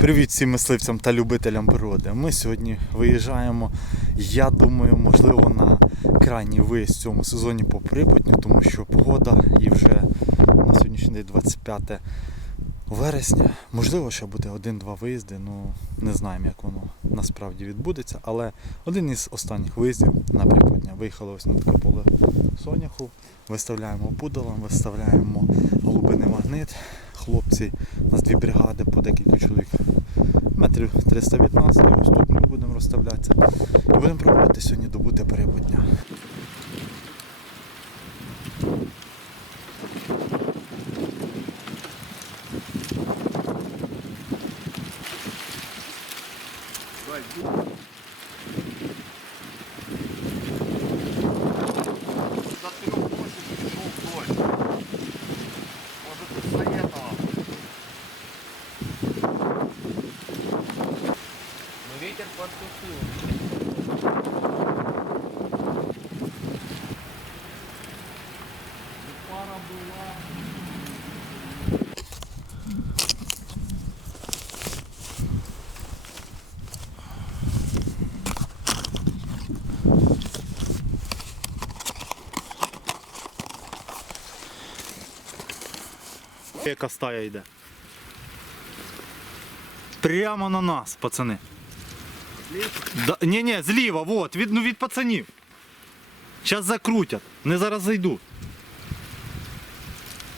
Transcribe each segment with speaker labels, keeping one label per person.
Speaker 1: Привіт всім мисливцям та любителям природи. Ми сьогодні виїжджаємо, я думаю, можливо, на крайній виїзд в цьому сезоні по Припутню, тому що погода і вже на сьогоднішній день 25 вересня. Можливо, ще буде один-два виїзди, ну не знаємо, як воно насправді відбудеться. Але один із останніх виїздів на Припутня. Виїхали ось на таке поле соняху, виставляємо пудалом, виставляємо голубиний магнит. Хлопці, у нас дві бригади по декілька чоловік. Метрів 300 від нас, і ось тут ми будемо розставлятися. І будемо пробувати сьогодні добути перебутня. Яка стая йде. Прямо на нас, пацани. Да, ні, ні, зліва, вот, від, ну, від пацанів. Зараз закрутять. Вони зараз зайдуть.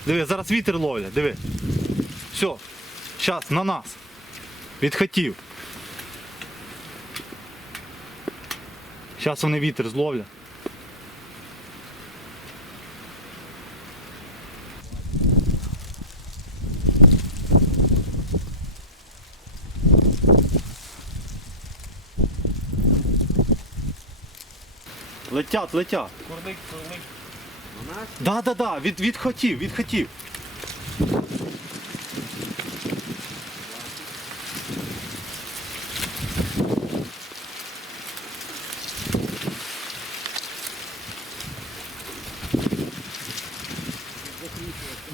Speaker 1: Диви, зараз вітер ловлять, диви. Все. Зараз на нас. Від хатів. Зараз вони вітер зловлять. Летять, летять.
Speaker 2: На нас?
Speaker 1: Да, да, да, від, від хотів, від хотів.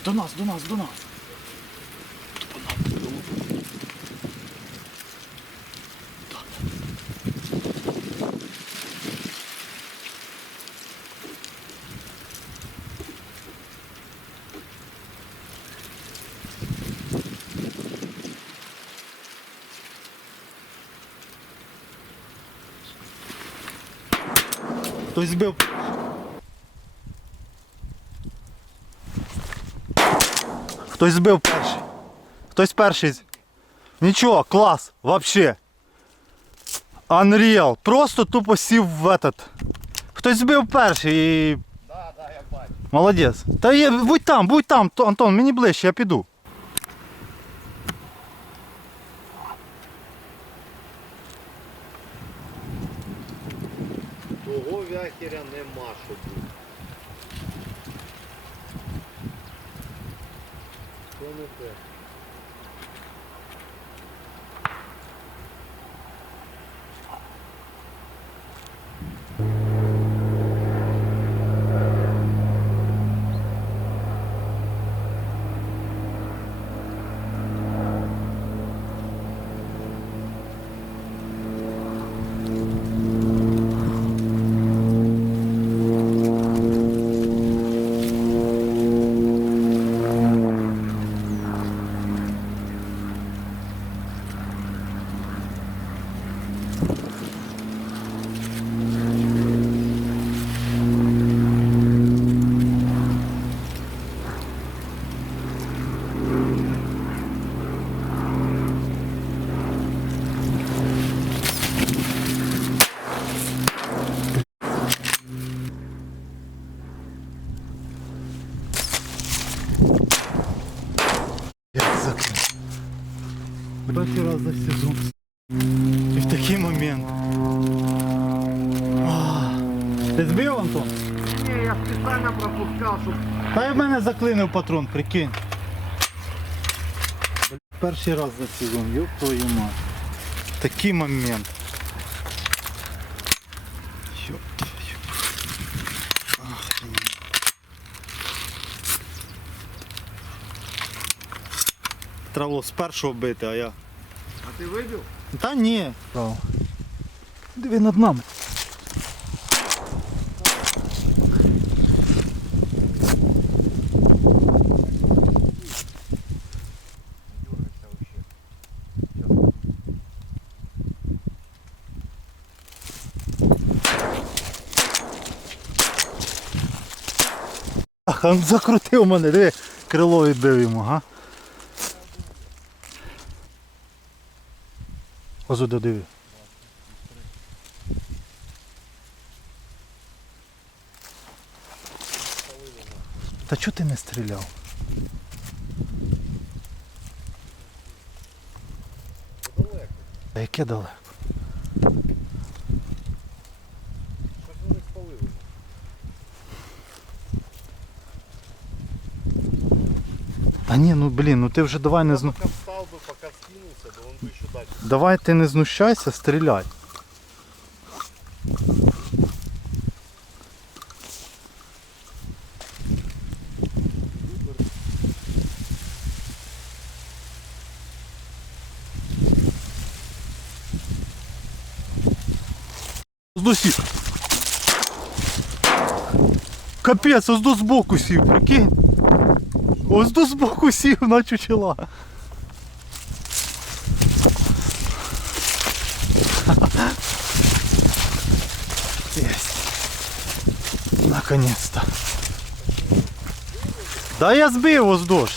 Speaker 1: До нас, до нас, до нас. Хтось збив. Хтось збив перший. Хтось перший. з- Нічого, клас, вообще. Unreal. Просто тупо сів в этот. Хтось збив перший і.
Speaker 2: Да, да, я бачу.
Speaker 1: Молодець. Та є, будь там, будь там, То- Антон, мені ближче, я піду.
Speaker 2: Що не те?
Speaker 1: Перший раз за сезон. І в такий момент. А, Ти збив, Антон?
Speaker 2: Не, я специально пропускал, щоб
Speaker 1: Та й в мене заклинив патрон, прикинь. Перший раз за сезон, ёб твою мать. Такий момент. Ёб Треба було з першого бити, а я.
Speaker 2: А ти вибив?
Speaker 1: Та ні. Право. Диви над нами. Закрутив мене, диви, крило відбив йому, га? Озуде диви. Та чого ти не стріляв?
Speaker 2: Далеко.
Speaker 1: Та яке далеко? Та ні, ну блін, ну ти вже давай не зну... Давай ти не знущайся, стріляй. Здосів. Капець, ось до збоку сів, прикинь. Ось до збоку сів на чучела. Наконец-то. Да я збив воздуж.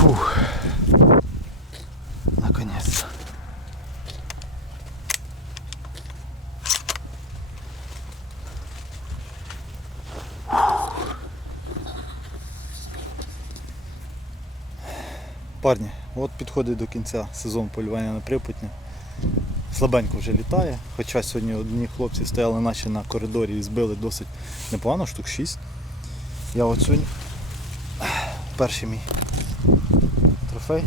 Speaker 1: Фух. Наконец-то. Парні, от підходить до кінця сезон полювання на припутня. Слабенько вже літає, хоча сьогодні одні хлопці стояли наче на коридорі і збили досить непогано, штук 6. Я от сьогодні перший мій трофей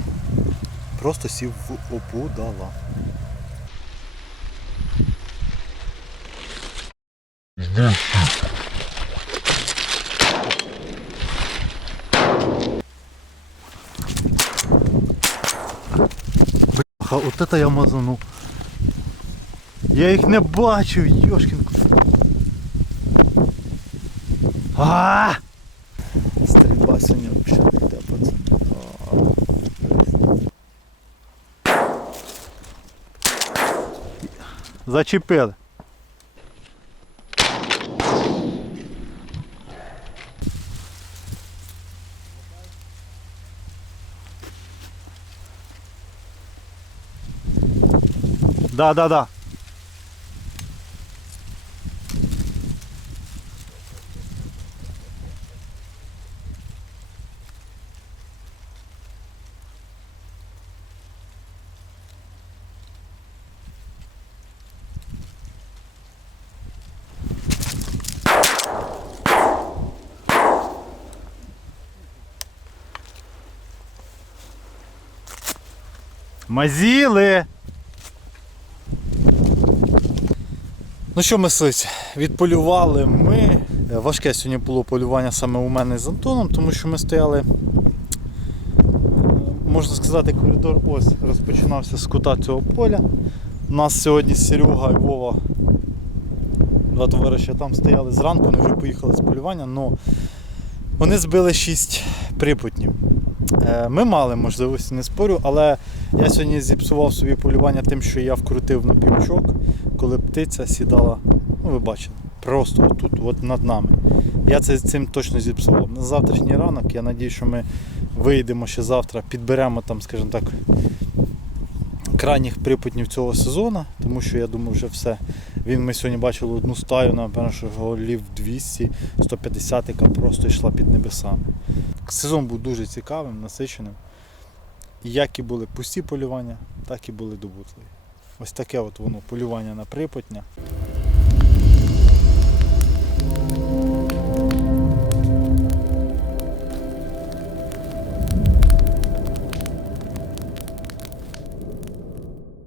Speaker 1: просто сів в опудала. Бляха, от это я мазанув. Я їх не бачив, Йошкінку. А! Стрільба сьогодні взагалі не йде, пацан. Зачепили. Да, да, да. Мазіли! Ну що, мислиць, відполювали ми. Е, Важке сьогодні було полювання саме у мене з Антоном, тому що ми стояли, е, можна сказати, коридор ось розпочинався з кута цього поля. У нас сьогодні Серега і Вова, два товариші там стояли зранку, вони вже поїхали з полювання, але вони збили 6 припутнів. Е, Ми мали можливості, не спорю, але я сьогодні зіпсував собі полювання тим, що я вкрутив на півчок, коли птиця сідала, ну ви бачили, просто тут, от над нами. Я це цим точно зіпсував. На завтрашній ранок я надію, що ми вийдемо ще завтра, підберемо там, скажімо так, крайніх припутнів цього сезону, тому що я думаю, вже все. Він ми сьогодні бачили одну стаю, напевно, що голів 200, 150, яка просто йшла під небесами. Сезон був дуже цікавим, насиченим. Як і були пусті полювання, так і були добутливі. Ось таке от воно полювання на припутня.